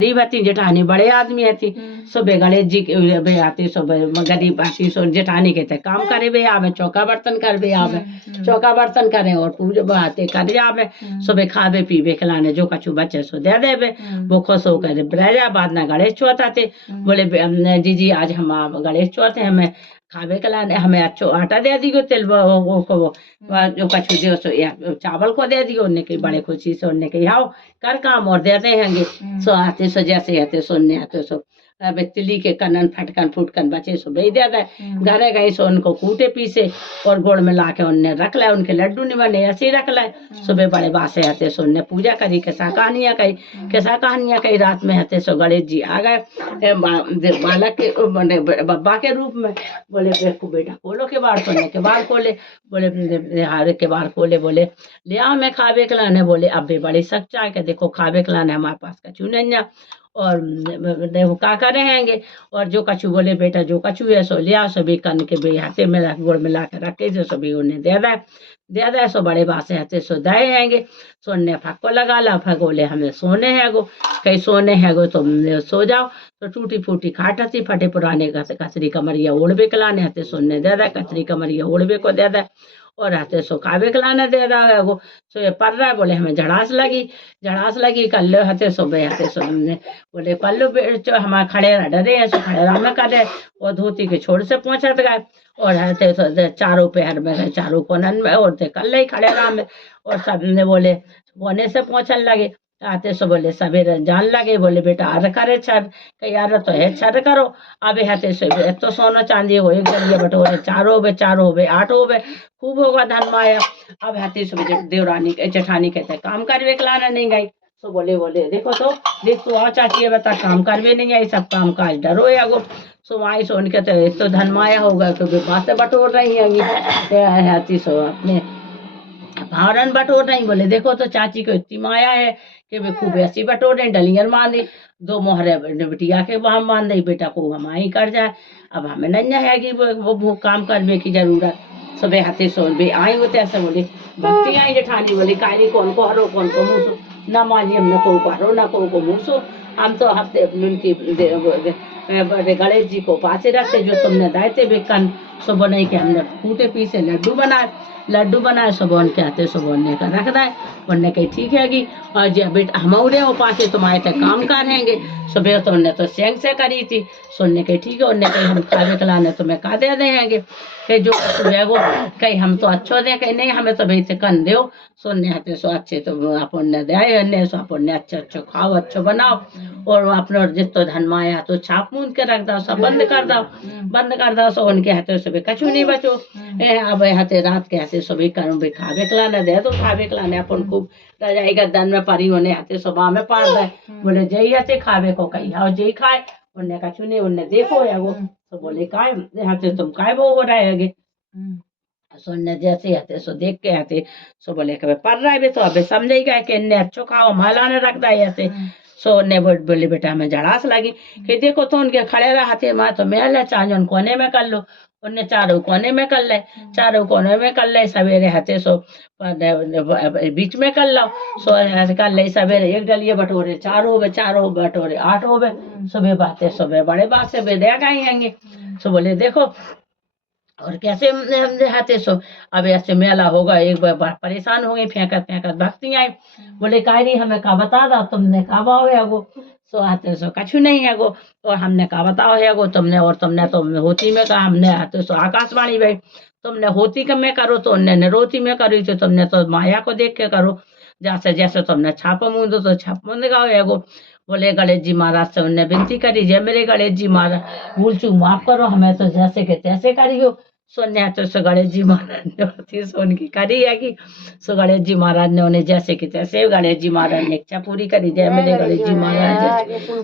गरीब हती जेठानी बड़े आदमी हती सुबह गणेश जी के बे आती सुबह गरीब आती सो जेठानी कहते काम करे बे आवे चौका बर्तन कर बे आवे चौका बर्तन करे और पूजा बाते कर आवे सुबह खावे पीवे खिलाने जो कछु बचे सो दे देवे वो खुश होकर रह जा। बाद ना गणेश चौथ आते बोले जी आज हम गणेश चौथ है हमें खावे खिलाने हमें अच्छो आटा दे दियो तिल को जो कछु दियो सो या चावल को दे दियो उन्हें की बड़े खुशी से उन्हें की आओ कर काम और देते हैंगे सो आते सो जैसे आते सुनने आते सो अब तिली के कनन फटकन फुटकन बचे सो बेच देता है घरे गई सो उनको कूटे पीसे और गुड़ में ला के उनने रख लाए उनके लड्डू नहीं बने ऐसे ही रख लाए। सुबह बड़े बासे आते सो उनने पूजा करी कैसा कहानियां कही रात में आते सो गणेश जी आ गए बालक के बब्बा के रूप में बोले बेटा खोलो के बार सोने के बार खोले बोले हारे के बार खोले बोले ले आओ मैं खावे खिलाने बोले अब भी बड़ी सच्चा है कि देखो खावे खिलाने हमारे पास कछु नहीं और देखो का करे हैंगे और जो कछु बोले बेटा जो कछु है सो लिया सभी कन के बे हाथे में गुड़ मिला के रखे जो सभी उन्हें दे दे सो बड़े बासे हाथे सो दे हैंगे सोने फक्को लगा ला फगोले हमें सोने है गो कहीं सोने है गो तुम सो जाओ तो टूटी फूटी खाट हती फटे पुराने कचरी कमरिया ओढ़बे कलाने हाथे सोने दे दे कचरी कमरिया ओढ़बे को दे दे और हाथे सो खावे खिलाने दे रहा है वो सो ये पढ़ रहा है बोले हमें झड़ास लगी कल्लो हाथे सो बे हाथे सो हमने बोले कल्लो हमारे खड़े डरे हैं सो खड़े में करे और धोती के छोड़ से पहुंचत गए और हाथे सो चारों पैर में चारों कोनन में और थे कल ही खड़े रहा में और सब ने बोले कोने से पहुंचने लगे आते सो बोले सवेरे जान लगे बोले बेटा आर करे छर कई यार तो है छर करो अब हाथे सो तो सोना चांदी हो एक जरिए बटोरे चारों हो 8 हो खूब होगा धन माया। अब हाथी सो देवरानी जेठानी कहते काम करवे खिलाना नहीं गई तो बोले देखो तो देख तू आओ चाची बता काम करवे नहीं आई सब काम काज डरो या गो सो आई सो उनके तो एक तो धन माया होगा क्योंकि बातें बटोर रही है हाथी सो अपने भावरन बटोर नहीं बोले देखो तो चाची को इतनी माया है कि वे खूब ऐसी बटोरे डलियर मान दी 2 मोहरे बिटिया के वहां मान दी बेटा को हमारी कर जाए अब हमें नहीं है कि वो काम करने की जरूरत सुबह हाथी सोन भी आई होते ऐसे बोले भक्ति आई जेठानी बोली काली कौन को हरो कौन को मूसो न माली हम न को हरो न को मूसो हम तो हफ्ते उनकी गणेश जी को पासे रखते जो तुमने दायते बेकन सुबह नहीं के हमने कूटे पीसे लड्डू बनाए सुबह उनके आते सुबह उन्ने का रख दाए उनने कही ठीक है कि और जब बेटा हम उड़े हो पासे तुम्हारे तक काम करेंगे सुबह तो उनने तो सेंग से करी थी सुनने के ठीक है उनने कही हम खावे खिलाने तुम्हें का दे देंगे कहीं जो सुबह वो कहीं हम तो अच्छो दे कहीं नहीं हमें तो भाई से कन दो सुनने आते सो अच्छे तो अपन दे सो अपन अच्छो खाओ अच्छो बनाओ और अपने जितो धन माया तो छाप मूंद के रख दो सब बंद कर दो सो उनके हाथे सुबह कछु नहीं बचो अब हाथे रात के हाथे सुबह करूँ भी खावे खिलाने दे तो खावे खिलाने अपन खूब रजाई गद्दन में परी होने हाथे सुबह में पार रहे बोले जई हाथे खावे को कही आओ जई खाए उनने कछु नहीं उनने देखो या वो तो बोले काय हाथे तुम काय वो हो रहे है सुनने जैसे आते सो देख के आते सो बोले कभी पढ़ रहा है तो अभी समझेगा कि इन्ने अच्छो खाओ माला ने रख दा ऐसे सो ने बोले बेटा हमें झड़ास लगी कि देखो तो उनके खड़े रहते माँ तो मैं ले चाहूँ कोने में कर लो उनने चारों कोने में कर ले सवेरे हाथे सो बीच में कर लो सो कर ले सवेरे एक डलिए बटोरे 4 हो 8 हो सुबह बातें सुबह बड़े बात से दे गए हैंगे सो बोले देखो और कैसे हम हाथे सो अब ऐसे मेला होगा एक बार परेशान हो गई फेंकत भक्ति आई बोले काहे नहीं हमें का बता दो तुमने का हो गो सो आते सो कछु नहीं है गो और हमने का बताओ है गो तुमने तो होती में कहा हमने आते सो आकाशवाणी भाई तुमने होती का में करो तो उनने निरोती में करी तो तुमने तो माया को देख के करो जैसे तुमने छाप मूंदो तो छाप मूंद गाओ है गो बोले गणेश जी महाराज से उनने विनती करी जय मेरे गणेश जी महाराज भूल चूक माफ करो हमें तो जैसे के तैसे करियो सुनने तो सो गणेश जी महाराज ने उनकी करी है कि सो गणेश जी महाराज ने उन्हें जैसे कि तैसे गणेश जी महाराज ने इच्छा पूरी करी जय मेरे गणेश जी महाराज